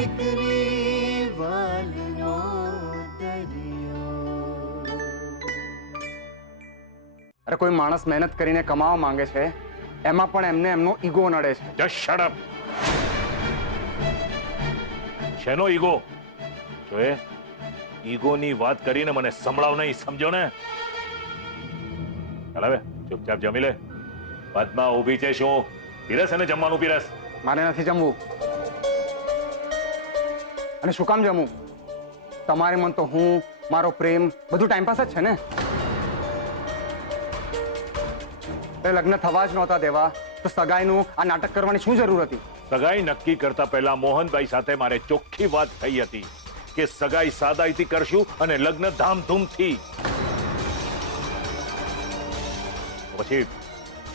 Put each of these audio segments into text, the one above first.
દીકરી વાલનો દરિયો। અરે કોઈ માણસ મહેનત કરીને કમાવા માંગે છે, એમાં પણ એમને એમનો ઈગો નડે છે। Just shut up. શેનો ઈગો? જોએ ઈગોની વાત કરીને મને સંભળાવ નહીં, સમજો ને? ચાલ હવે ચૂપચાપ જમી લે। પદ્મા ઊભી છે શું? પીરસ અને જમવાનું પીરસ। મારે નથી જમવું। અને શું કામ જમવું? તમારે મન તો હું, મારો પ્રેમ બધું ટાઈમપાસ જ છે ને। લગ્ન થવા જ નહોતા દેવા તો સગાઈનું આ નાટક કરવાની શું જરૂર હતી? સગાઈ નક્કી કરતા પહેલા મોહનભાઈ સાથે મારે ચોખ્ખી વાત થઈ હતી કે સગાઈ સાદાઈથી કરશું અને લગ્ન ધામધૂમથી। પછી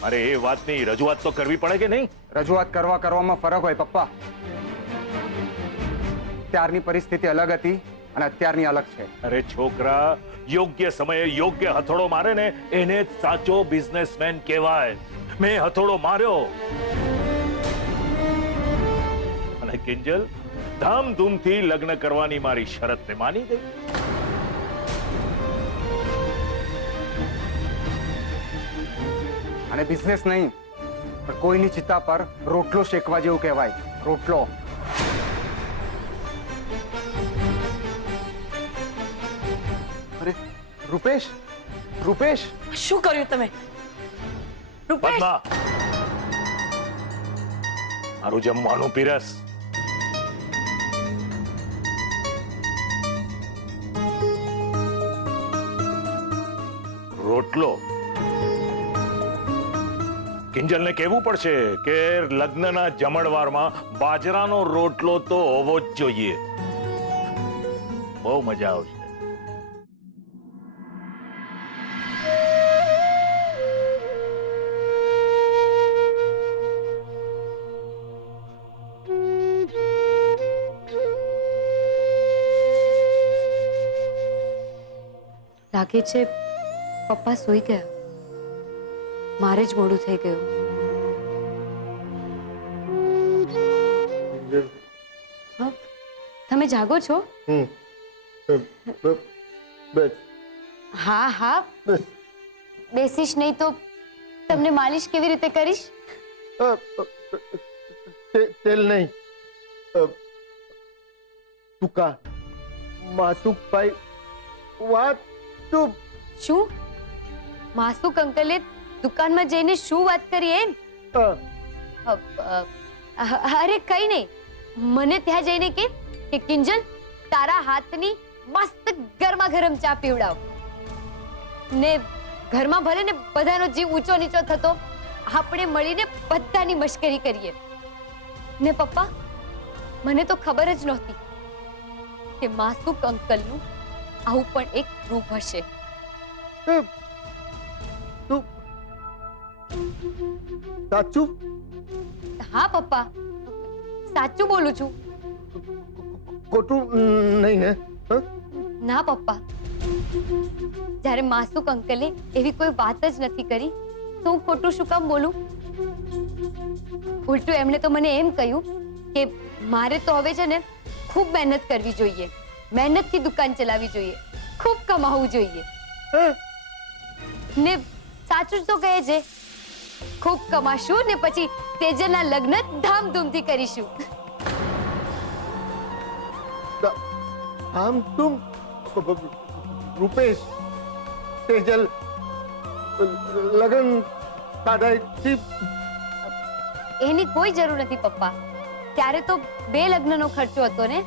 મારે એ વાતની રજૂઆત તો કરવી પડે કે નહીં? રજૂઆત કરવામાં ફરક હોય પપ્પા। ત્યારની પરિસ્થિતિ અલગ હતી અને અત્યારની અલગ છે। અરે છોકરા, યોગ્ય સમયે યોગ્ય હથોડો મારે ને એને જ સાચો બિઝનેસમેન કહેવાય। મેં હથોડો માર્યો અને કિંજલ ધામધૂમથી લગ્ન કરવાની મારી શરતને માની ગઈ। અને બિઝનેસ નહીં પણ કોઈની ચિતા પર રોટલો શેકવા જેવું કહેવાય। રોટલો। અરે રૂપેશ, રૂપેશ, શું કર્યું તમે? રૂપેશ, પદ્મા, મારું જમવાનું પીરસ। રોટલો। કિંજલને કહેવું પડશે કે લગ્નના જમણવારમાં બાજરાનો રોટલો તો હોવો જ જોઈએ। બહુ મજા આવશે। લાગે છે પપ્પા સૂઈ ગયા, મારે જ મોડું થઈ ગયું। હા, તમે જાગો છો? હા હા, બેસીશ નહીં તો તમને માલિશ કેવી રીતે કરીશ? તેલ નહીં, તુકા માસુકભાઈ વાત તું શું? માસુક અંકલે દુકાનમાં જઈને શું વાત કરી એમ? અરે કઈ નહીં, મને ત્યાં જઈને કે કિંજલ તારા હાથની મસ્ત ગરમા ગરમ ચા પીવડાવ ને ઘરમાં ભલે ને બધાનો જીવ ઊંચો નીચો થતો, આપણે મળીને બધાની મશ્કરી કરીએ ને પપ્પા મને તો ખબર જ નહોતી કે માસુક અંકલનું આવું પણ એક રૂપ હશે। તું સાચું? હા પપ્પા, સાચું બોલું છું। ખોટું નહીં ને? ના પપ્પા, જ્યારે માસુક અંકલે એવી કોઈ વાત જ નથી કરી તો હું ખોટું શું કામ બોલું? ઉલટું એમણે તો મને એમ કહ્યું કે મારે તો હવે છે ને ખૂબ મહેનત કરવી જોઈએ, મહેનતથી દુકાન ચલાવવી જોઈએ, ખૂબ કમાવું જોઈએ ને સાચું જ તો કહે છે, ખૂબ કમાશું ને પછી તેજલના લગ્ન ધામધૂમથી કરીશું। આમ તું રૂપેશ તેજલ લગન સાદાઈથી? એની કોઈ જરૂર નથી પપ્પા, ત્યારે તો 2 લગ્નનો ખર્ચો હતો ને।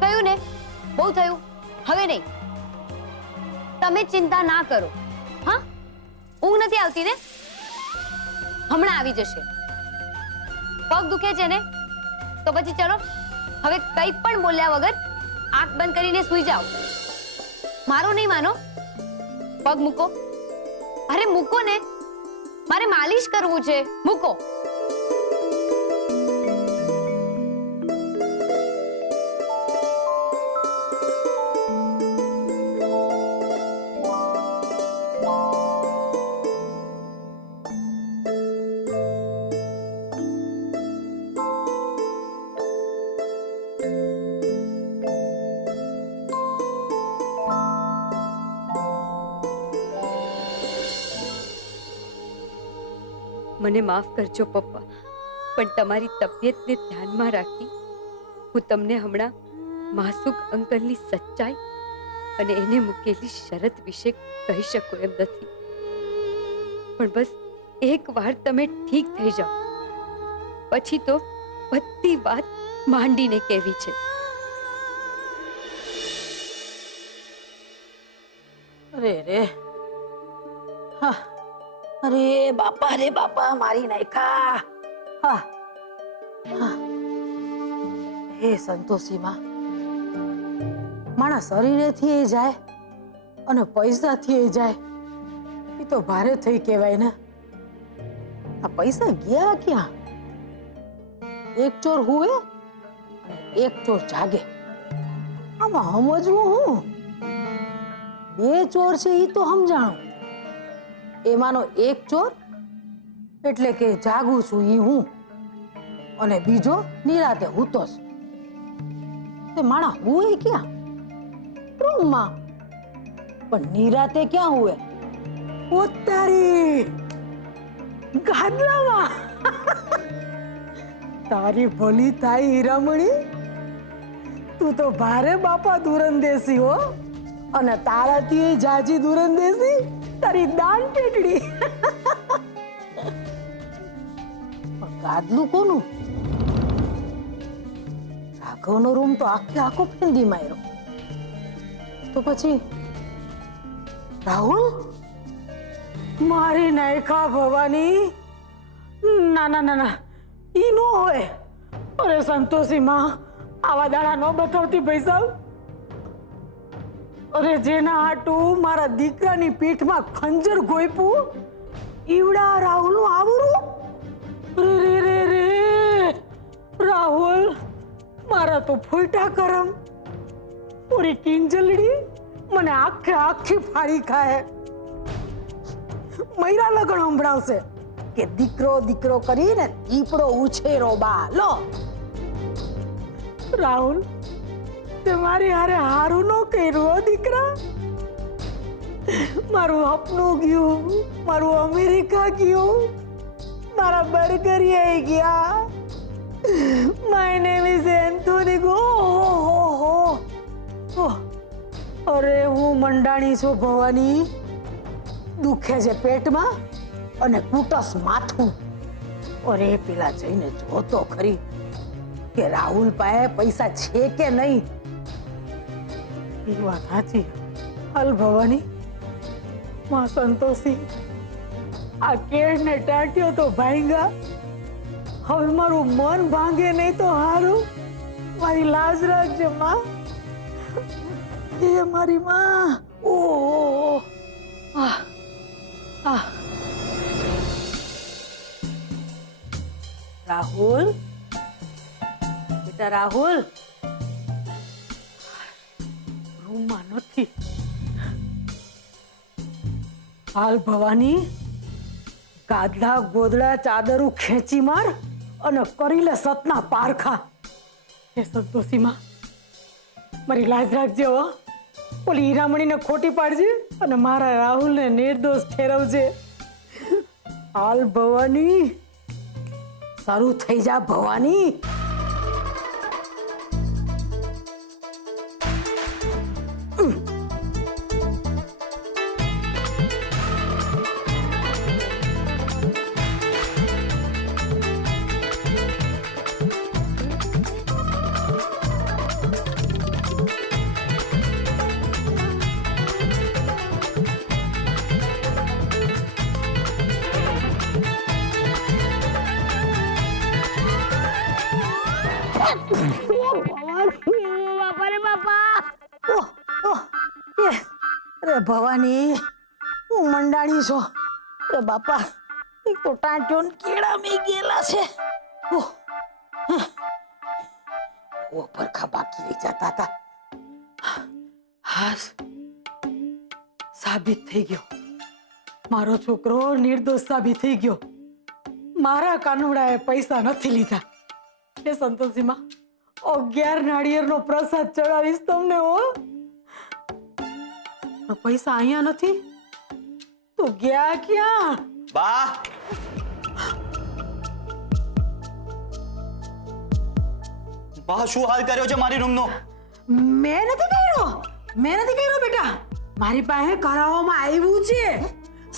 થયું ને, બહુ થયું, હવે નહીં। તમે ચિંતા ના કરો। હા, ઊંઘ નથી આવતી ને? હમણાં આવી જશે। પગ દુખે છે ને તો પછી ચલો હવે કંઈ પણ બોલ્યા વગર આંખ બંધ કરીને સૂઈ જાઓ। મારું નહીં માનો, પગ મૂકો। અરે મૂકો ને, મારે માલિશ કરવું છે, મૂકો। મને માફ કરજો પપ્પા, પણ તમારી તબિયતને ધ્યાનમાં રાખી હું તમને હમણાં માસુક અંકલની સચ્ચાઈ અને એને મૂકેલી શરત વિશે કહી શકું એમ નથી. પણ બસ એકવાર તમે ઠીક થઈ જાઓ પછી તો બધી વાત માંડીને કહેવી છે. અરે રે હા, અરે બાપા મારી નાખ્યા. હા હા, હે સંતોષીમાં, માણસ શરીરેથી એ જાય અને પૈસાથી એ જાય એ તો ભારે થઈ કહેવાય ને. આ પૈસા ગયા ક્યાં? એક ચોર હુએ અને એક ચોર જાગે, આમાં સમજવું હું? બે ચોર છે એ તો સમજાણું, એમાંનો એક ચોર એટલે કે જાગું છું ઈ હું, અને બીજો નિરાતે હૂતો છું. તે માણા હુએ ક્યાં? રૂમમાં. પણ નિરાતે ક્યાં હુએ? ઉતારી ગાદલામાં. તારી ભલી થાય હીરામણી, તું તો ભારે બાપા દુરંદેશી હો, અને તારાથી જાજી દુરંદેશી તારી દાન પેટડી. ગાદલું કોનું? રાઘવનો રૂમ તો આખો ફેંદી માર્યો. તો પછી રાહુલ? મારી નાયકા ભવાની. ના ના ના ના, ઈ નો હોય. અરે સંતોષી માં, આવા દાડા નો બતાવતી પૈસા. અરે જેના હાટું મારા દીકરાની પીઠમાં ખંજર ગોઈપું, ઈવડા રાહુલનું આવું રૂપ? રે રે રે રે રાહુલ, મારા તો ફૂટા કરમ. પૂરી કિંજલડી મને આખી ફાડી ખાય. મૈરા લગણ સંભળાવશે કે દીકરો દીકરો કરીને દીપડો ઉછેરો બા લો. રાહુલ, તે મારી હારે હારું ન કર્યું દીકરા. મારું સપનું ગયું, મારું અમેરિકા ગયું, મારા બર્ગરિયા ગયા. My name is Anthony go. અરે હું મંડાણી છું ભવાની. દુખે છે પેટમાં અને કુટસ માથું. અરે પેલા જઈને જોતો ખરી કે રાહુલ પાસે પૈસા છે કે નહીં. એ વાત સાચી. હાલ ભવાની, માં સંતોષી, આ કેળ ને ટાંટ્યો તો ભાંગા. હવે મારું મન ભાંગે નહીં તો હારું. મારી લાજ રાખજે માં. એ મારી માં. ઓ આહ આહ. રાહુલ, બેટા રાહુલ, રૂમમાં નથી. હાલ ભવાની, ગાદલા ગોદડા ચાદરું ખેંચી માર અને કરી લે સતના પારખા. હે સંતોષીમાં, મારી લાજ રાખજે હો. ઓલી હીરામણીને ખોટી પાડજે અને મારા રાહુલને નિર્દોષ ઠેરવજે. હાલ ભવાની, સારું થઈ જા ભવાની. અરે ભવાની, હું મંડાણી છો. અરે બાપા, એક તો ટાંટ્યો ને કેળા મે ગયેલા છે. ઓ પરખા બાકી રહી જતા હતા. હાસ સાબિત થઈ ગયો. મારો છોકરો નિર્દોષ સાબિત થઈ ગયો. મારા કાનુડાએ પૈસા નથી લીધા. એ સંતોષીમાં, 11 નાળિયેરનો પ્રસાદ ચડાવીશ તમને. હો, પૈસા અહીંયા નથી તો ગયા ક્યાં? બા, વાહ, શું હાલ કર્યો છે મારી રૂમનો? મેં નથી કર્યો બેટા. મારી પાસે કરાવવામાં આવ્યું છે.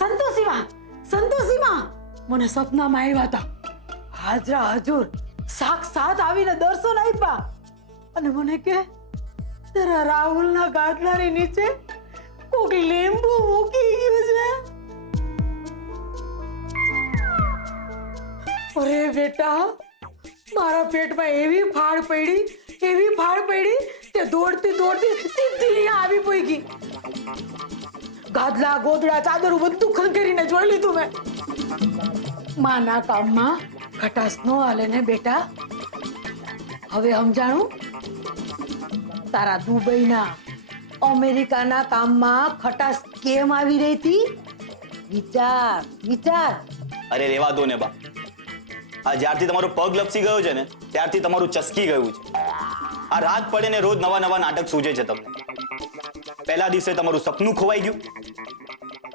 સંતોષીમાં મને સપનામાં આવ્યા હતા. હાજરા હજુર સાક્ષાત આવીને દર્શન આપ્યા અને મને કે તારા રાહુલના ગાદલાની નીચે કોક લીંબુ મૂકી ગયું છે. અરે બેટા, મારા પેટમાં એવી ફાડ પડી તે દોડતી સીધી અહીંયા આવી પડી. ગાદલા ગોદડા ચાદરો બધું ખંખેરીને જોઈ લીધું મેં. માના કામમાં ખટાસ નો હાલે ને બેટા. હવે સમજાણું? તારા દુબઈના અમેરિકાના કામમાં ખટાસ કેમ આવી રહી હતી? વિચાર. અરે રેવા દો ને બા. આ જ્યારથી તમારો પગ લપસી ગયો છે ને ત્યારથી તમારું ચસકી ગયું છે. આ રાત પડે ને રોજ નવા નાટક સૂજે છે તમને. પહેલા દિવસે તમારું સપનું ખોવાઈ ગયું,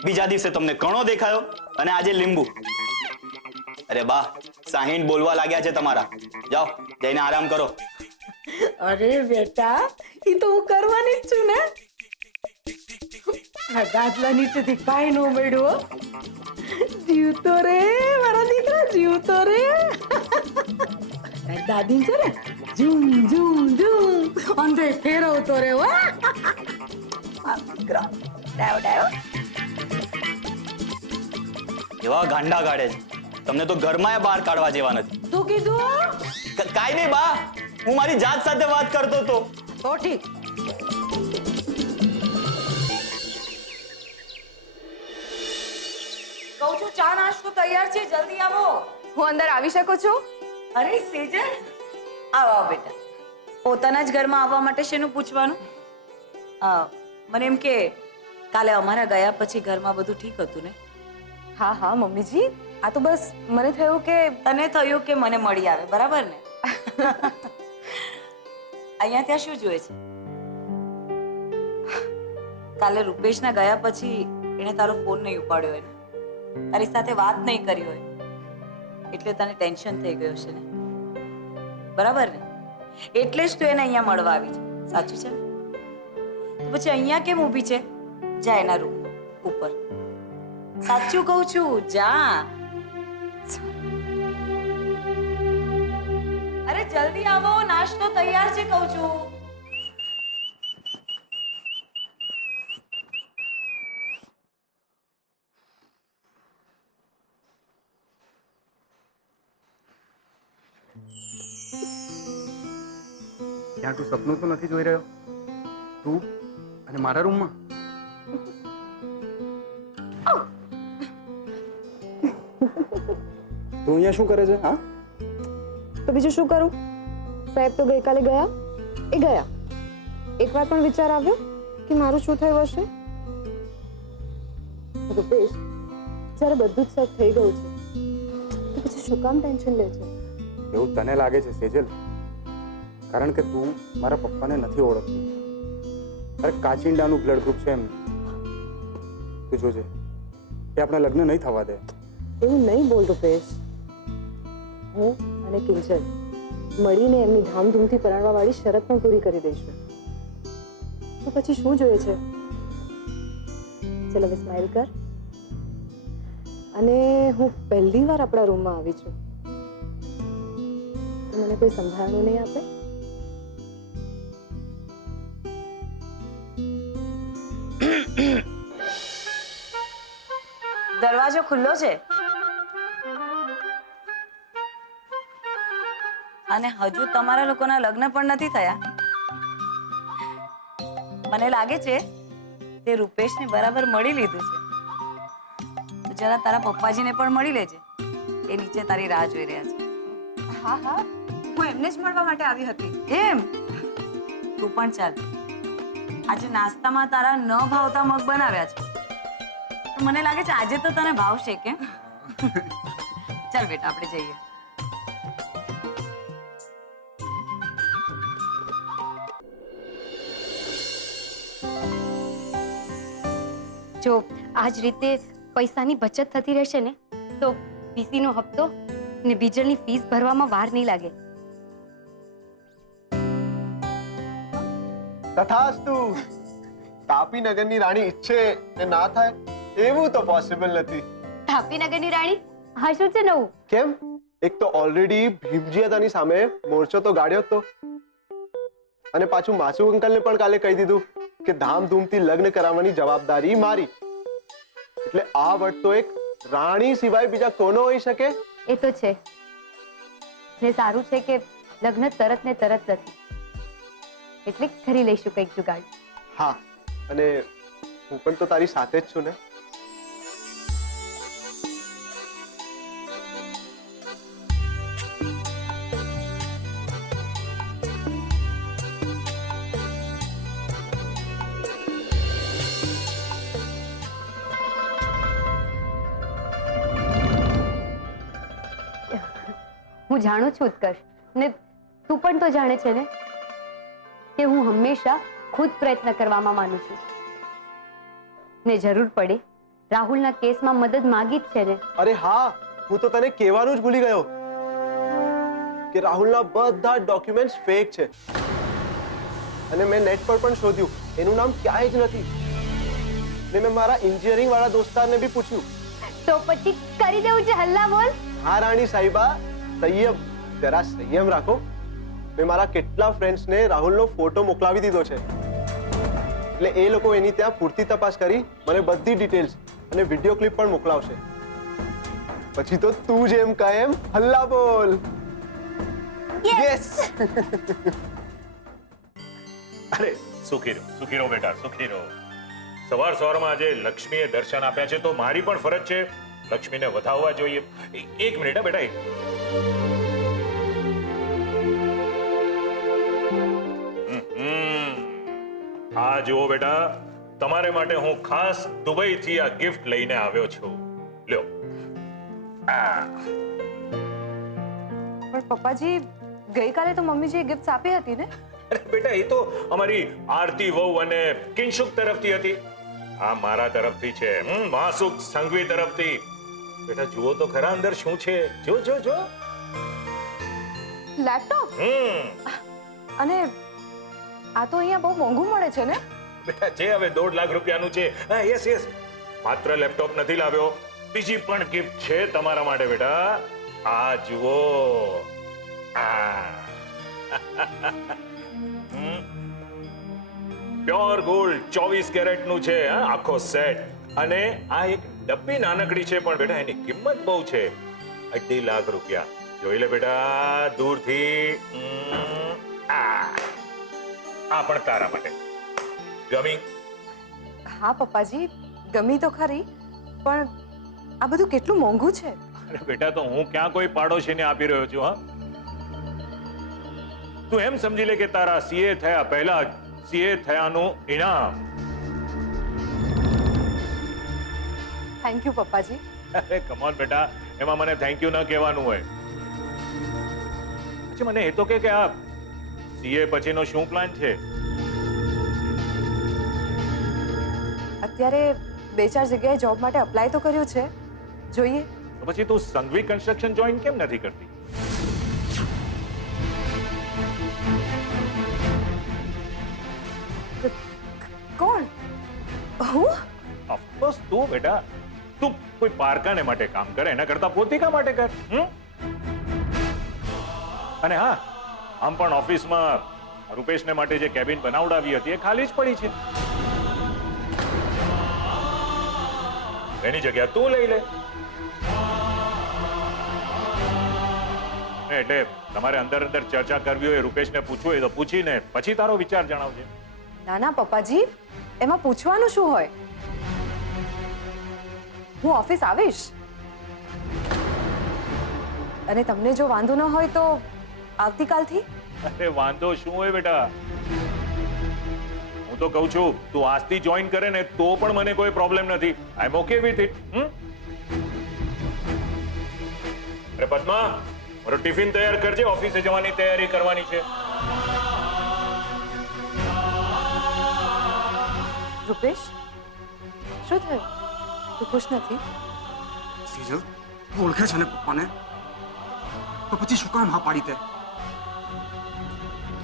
બીજા દિવસે તમને કણો દેખાયો અને આજે લીંબુ. અરે બા, 60 બોલવા લાગ્યા છે તમારા. જાઓ જઈને આરામ કરો. અરે બેટા, ઈ તો હું કરવાની જ છું ને. આ ગાદલા નીચેથી કાંઈ ન મળ્યું. જીવતો રે મારા દીકરા, જીવતો રે. તારી દાદી છે ને, ઝૂમ અંધે ફેરવતો રે. એવા ગાંડા કાઢે છે, તમને તો ઘરમાં બહાર કાઢવા જેવા નથી. શું કીધું? કાઈ નહીં બા, હું મારી જાત સાથે વાત કરતો હતો. તો ઠીક. કહું છું ચા નાસ્તો તૈયાર છે, જલ્દી આવો. હું અંદર આવી શકું છું? અરે સેજલ, આવો બેટા. પોતાના જ ઘરમાં આવવા માટે શેનું પૂછવાનું? મને એમ કે કાલે અમારા ગયા પછી ઘરમાં બધું ઠીક હતું ને? હા મમ્મીજી, આ તો બસ મને થયું કે તને થયું કે મને મળી આવે, બરાબર ને? અહીંયા ત્યાં શું જોઈએ છે? કાલે રૂપેશના ગયા પછી એને તારો ફોન નહીં ઉપાડ્યો હોય ને, તારી સાથે વાત નહીં કરી હોય એટલે તને ટેન્શન થઈ ગયું છે ને, બરાબર ને? એટલે જ તું એને અહીંયા મળવા આવી છે, સાચું છે ને? તો પછી અહીંયા કેમ ઊભી છે? જા એના રૂમ ઉપર. સાચું કહું છું, જા. અરે જલ્દી આવો, નાસ્તો તૈયાર છે કહું છું. ત્યાં તું સપનું તો નથી જોઈ રહ્યો? તું અને મારા રૂમમાં? તું અહીંયા શું કરે છે? હા, તો બીજું શું કરું? સાહેબ તો ગઈકાલે ગયા, એ ગયા. એક વાર પણ વિચાર આવ્યો કે મારું શું થયું હશે? રૂપેશ, જ્યારે બધું જ સેટ થઈ ગયું છે તો પછી શું કામ ટેન્શન લે છે? એવું તને લાગે છે સેજલ? કારણ કે તું મારા પપ્પાને નથી ઓળખતી. અરે કાચિંડાનું બ્લડ ગ્રુપ છે એમ. તું જોજે, એ આપણા લગ્ન નહીં થવા દે. એવું નહીં બોલ રૂપેશ. હું અને કિંજલ મળીને એમની ધામધૂમથી પરણવા વાળી શરત પણ પૂરી કરી દઈશું. તો પછી શું જોઈએ છે? ચલ હવે સ્માઈલ કર. અને હું પહેલી વાર આપણા રૂમમાં આવી છું, તો મને કોઈ સંભાળવાનું નહીં આપે? દરવાજો ખુલ્લો છે અને હજુ તમારા લોકોના લગ્ન પણ નથી થયા. મને લાગે છે તે રૂપેશને બરાબર મળી લીધું છે. તો જરા તારા પપ્પાજીને પણ મળી લેજે, એ નીચે તારી રાહ જોઈ રહ્યા છે. હા, હું એમને જ મળવા માટે આવી હતી. એમ? તું પણ ચાલ. આજે નાસ્તામાં તારા ન ભાવતા મગ બનાવ્યા છે. મને લાગે છે આજે તો તને ભાવશે કેમ? ચાલ બેટા, આપણે જઈએ. જો આ જ રીતે પૈસાની બચત થતી રહેશે ને તો પીસીનો હપ્તો ને બીજલની ફીસ ભરવામાં વાર નહીં લાગે. તથાસ્તુ. તાપી નગરની રાણી ઈચ્છે ને ના થાય એવું તો પોસિબલ નથી. તાપીનગરની રાણી હા શું છે નવું? કેમ? એક તો ઓલરેડી ભીમજી હતાની સામે મોરચો તો ગાળ્યો જ તો, અને પાછું માસુ અંકલને પણ કાલે કહી દીધું કે ધામધૂમથી લગ્ન કરાવવાની જવાબદારી મારી. એટલે આ વટ તો એક રાણી સિવાય બીજા કોનો હોઈ શકે? એ તો છે ને સારું છે કે લગ્ન તરત ને તરત નથી, એટલે કરી લઈશું કંઈક જુગાડ. હા, અને હું પણ તો તારી સાથે જ છું ને. હું જાણું છું ઉત્કર્ષ, ને તું પણ તો જાણે છે ને કે હું હંમેશા ખુદ પ્રયત્ન કરવામાં માનું છું, ને જરૂર પડે રાહુલના કેસમાં મદદ માંગી જ છે ને. અરે હા, હું તો તને કહેવાનું જ ભૂલી ગયો કે રાહુલના બધા ડોક્યુમેન્ટ્સ ફેક છે, અને મેં નેટ પર પણ શોધ્યું, એનું નામ ક્યાંય જ નથી. ને મેં મારા એન્જિનિયરિંગ વાળા દોસ્તારને બી પૂછ્યું. તો પછી કરી દેવું છે હલ્લા બોલ. હા રાણી સાહિબા, સંયમ, જરા સંયમ રાખો. મેં મારા કેટલા ફ્રેન્ડ્સને રાહુલનો ફોટો મોકલાવી દીધો છે, એટલે એ લોકો એની ત્યાં પૂરતી તપાસ કરી મને બધી ડિટેલ્સ અને વિડીયો ક્લિપ પણ મોકલાવશે. પછી તો તું જેમ કહે એમ હલ્લા બોલ. યસ. અરે સુખી રહો બેટા, સુખી રહો. સવારમાં આજે લક્ષ્મીએ દર્શન આપ્યા છે તો મારી પણ ફરજ છે લક્ષ્મીને વધાવવા જોઈએ. એક મિનિટ હા બેટા. આ જુઓ બેટા, તમારે માટે હું ખાસ દુબઈ થી આ ગિફ્ટ લઈને આવ્યો છું. લ્યો. પણ પપ્પાજી, ગઈકાલે તો મમ્મીજીએ ગિફ્ટ આપી હતી ને? અરે બેટા, એ તો અમારી આરતી વહુ અને કિંશુક તરફથી હતી. આ મારા તરફથી છે, માસુક સંઘવી તરફથી. બેટા જુઓ તો ખરા અંદર શું છે. જો જો જો. લેપટોપ? અને આ તો અહીંયા બહુ મોંઘું મળે છે ને? બેટા છે હવે 1.5 લાખ રૂપિયાનું છે. હા યસ યસ. માત્ર લેપટોપ નથી લાવ્યો, બીજી પણ ગિફ્ટ છે તમારા માટે બેટા. આ જુઓ. પ્યોર ગોલ્ડ 24 કેરેટ નું છે આખો સેટ. અને આ એક ડબ્બી નાનકડી છે પણ બેટા એની કિંમત બહુ છે, 2.5 લાખ રૂપિયા. જોઈ લે બેટા દૂરથી. આ પણ તારા માટે. ગમી? હા પપ્પાજી, ગમી તો ખરી, પણ આ બધું કેટલું મોંઘું છે. અરે બેટા, તો હું ક્યાં કોઈ પાડોશીને આપી રહ્યો છું? હા, તું એમ સમજી લે કે તારા સીએ થયા પહેલા જ સીએ થયાનું ઇનામ. થેન્ક યુ પપ્પાજી. અરે કમ ઓન બેટા, એમાં મને થેન્ક યુ ન કહેવાનું હોય. પછી મને એ તો કે આ સીએ પછીનો શું પ્લાન છે? અત્યારે 2-4 જગ્યાએ જોબ માટે અપ્લાય તો કર્યું છે, જોઈએ. તો પછી તું સંઘવી કન્સ્ટ્રક્શન જોઈન કેમ નથી કરતી? કોણ? હું? ઓફકોર્સ તું બેટા. તું કોઈ પારકાને માટે કામ કરે એના કરતા પોતિકા માટે કર. અને હા, આમ પણ ઓફિસમાં રૂપેશને માટે જે કેબિન બનાવડાવી હતી એ ખાલી જ પડી છે, એની જગ્યા તું લઈ લે. એટલે તમારે અંદર ચર્ચા કરવી હોય, રૂપેશને પૂછવું હોય તો પૂછીને પછી તારો વિચાર જણાવજે. ના ના પપ્પાજી, એમાં પૂછવાનું શું હોય? હું ઓફિસ આવીશ, અને તમને જો વાંધો ન હોય તો આવતીકાલથી. અરે વાંધો શું હોય બેટા, હું તો કહું છું તું આજથી જોઈન કરે ને તો પણ મને કોઈ પ્રોબ્લેમ નથી. આઈ એમ ઓકે વિથ ઇટ. અરે પદ્મા, મારો ટિફિન તૈયાર કરજે, ઓફિસે જવાની તૈયારી કરવાની છે. રૂપેશ, શું થયું? તું ખુશ નથી? સેજલ, તું ઓળખે છે ને પપ્પાને? તો પછી શું કામ હા પાડી તે?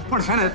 પણ છે ને